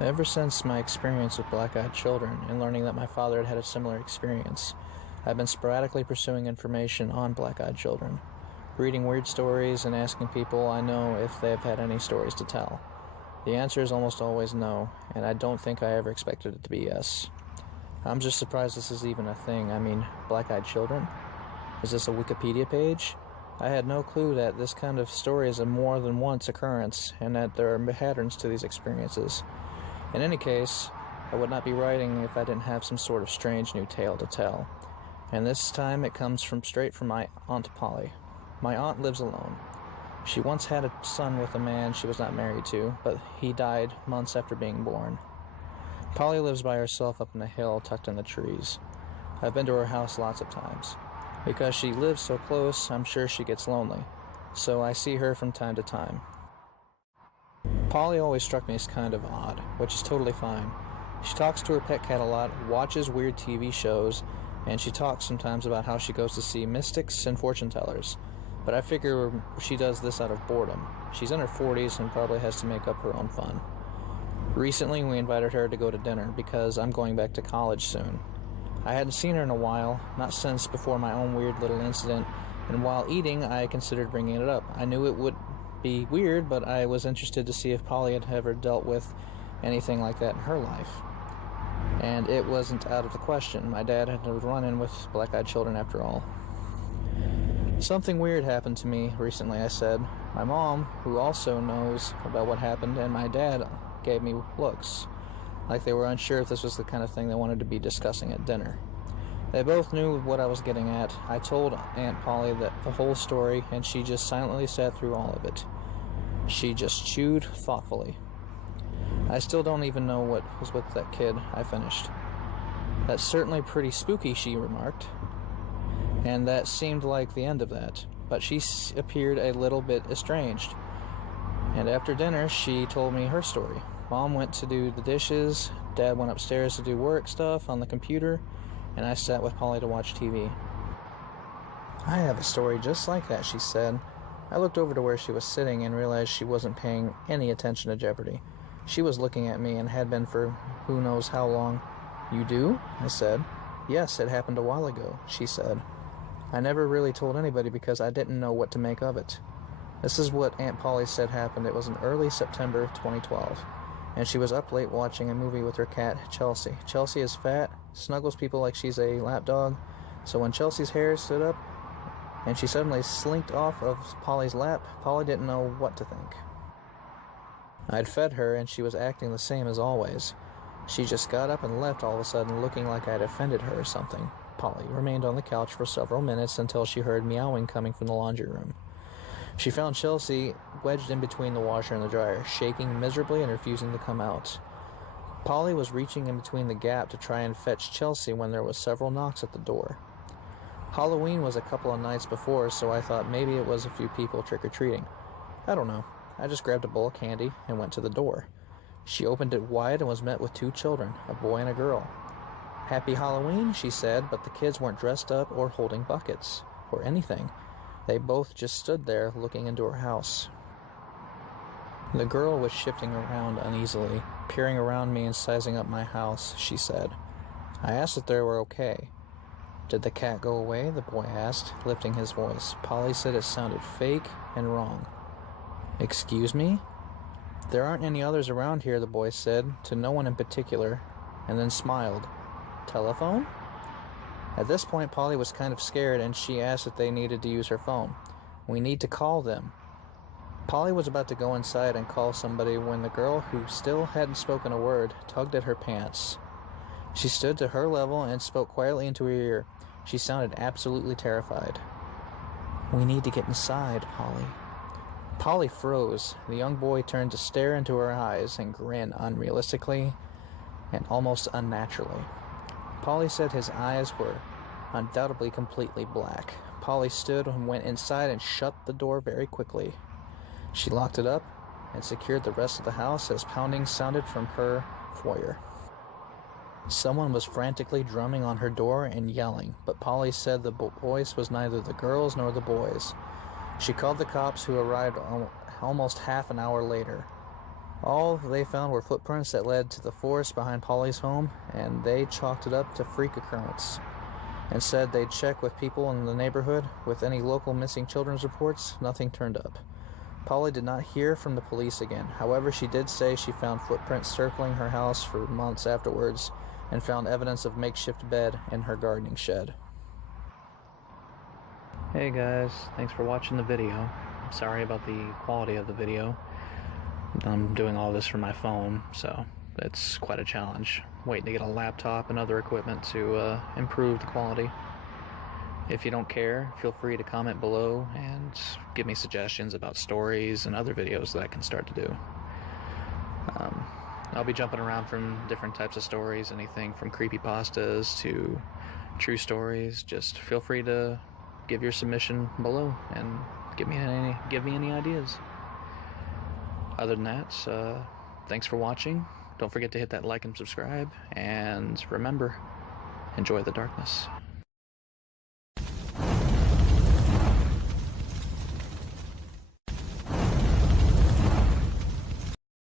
Ever since my experience with black-eyed children and learning that my father had had a similar experience, I've been sporadically pursuing information on black-eyed children, reading weird stories and asking people I know if they have had any stories to tell. The answer is almost always no, and I don't think I ever expected it to be yes. I'm just surprised this is even a thing. I mean, black-eyed children? Is this a Wikipedia page? I had no clue that this kind of story is a more than once occurrence, and that there are patterns to these experiences. In any case, I would not be writing if I didn't have some sort of strange new tale to tell. And this time it comes straight from my Aunt Polly. My aunt lives alone. She once had a son with a man she was not married to, but he died months after being born. Polly lives by herself up in a hill tucked in the trees. I've been to her house lots of times. Because she lives so close, I'm sure she gets lonely, so I see her from time to time. Polly always struck me as kind of odd, which is totally fine. She talks to her pet cat a lot, watches weird TV shows, and she talks sometimes about how she goes to see mystics and fortune tellers. But I figure she does this out of boredom. She's in her 40s and probably has to make up her own fun. Recently, we invited her to go to dinner because I'm going back to college soon. I hadn't seen her in a while, not since before my own weird little incident, and while eating, I considered bringing it up. I knew it would be weird, but I was interested to see if Polly had ever dealt with anything like that in her life. And it wasn't out of the question. My dad had a run-in with black-eyed children after all. Something weird happened to me recently, I said. My mom, who also knows about what happened, and my dad gave me looks, like they were unsure if this was the kind of thing they wanted to be discussing at dinner. They both knew what I was getting at. I told Aunt Polly the whole story, and she just silently sat through all of it. She just chewed thoughtfully. I still don't even know what was with that kid, I finished. That's certainly pretty spooky, she remarked. And that seemed like the end of that. But she appeared a little bit estranged. And after dinner, she told me her story. Mom went to do the dishes, Dad went upstairs to do work stuff on the computer, and I sat with Polly to watch TV. I have a story just like that, she said. I looked over to where she was sitting and realized she wasn't paying any attention to Jeopardy. She was looking at me and had been for who knows how long. You do? I said. Yes, it happened a while ago, she said. I never really told anybody because I didn't know what to make of it. This is what Aunt Polly said happened. It was in early September 2012. And she was up late watching a movie with her cat, Chelsea. Chelsea is fat, snuggles people like she's a lapdog, so when Chelsea's hair stood up and she suddenly slinked off of Polly's lap, Polly didn't know what to think. I'd fed her and she was acting the same as always. She just got up and left all of a sudden, looking like I'd offended her or something. Polly remained on the couch for several minutes until she heard meowing coming from the laundry room. She found Chelsea wedged in between the washer and the dryer, shaking miserably and refusing to come out. Polly was reaching in between the gap to try and fetch Chelsea when there was several knocks at the door. Halloween was a couple of nights before, so I thought maybe it was a few people trick-or-treating. I don't know. I just grabbed a bowl of candy and went to the door. She opened it wide and was met with two children, a boy and a girl. Happy Halloween, she said, but the kids weren't dressed up or holding buckets or anything. They both just stood there looking into her house. The girl was shifting around uneasily, peering around me and sizing up my house, she said. I asked if they were okay. Did the cat go away? The boy asked, lifting his voice. Polly said it sounded fake and wrong. Excuse me? There aren't any others around here, the boy said, to no one in particular, and then smiled. Telephone? At this point, Polly was kind of scared, and she asked if they needed to use her phone. We need to call them. Polly was about to go inside and call somebody when the girl, who still hadn't spoken a word, tugged at her pants. She stood to her level and spoke quietly into her ear. She sounded absolutely terrified. We need to get inside, Polly. Polly froze. The young boy turned to stare into her eyes and grin unrealistically and almost unnaturally. Polly said his eyes were undoubtedly completely black. Polly stood and went inside and shut the door very quickly. She locked it up and secured the rest of the house as pounding sounded from her foyer. Someone was frantically drumming on her door and yelling, but Polly said the voice was neither the girls nor the boys. She called the cops, who arrived almost half an hour later. All they found were footprints that led to the forest behind Polly's home, and they chalked it up to freak occurrence and said they'd check with people in the neighborhood. With any local missing children's reports, nothing turned up. Polly did not hear from the police again. However, she did say she found footprints circling her house for months afterwards and found evidence of makeshift bed in her gardening shed. Hey guys, thanks for watching the video. I'm sorry about the quality of the video. I'm doing all this from my phone, so it's quite a challenge. Waiting to get a laptop and other equipment to improve the quality. If you don't care, feel free to comment below and give me suggestions about stories and other videos that I can start to do. I'll be jumping around from different types of stories, anything from creepypastas to true stories. Just feel free to give your submission below and give me any ideas. Other than that, thanks for watching. Don't forget to hit that like and subscribe, and remember, enjoy the darkness.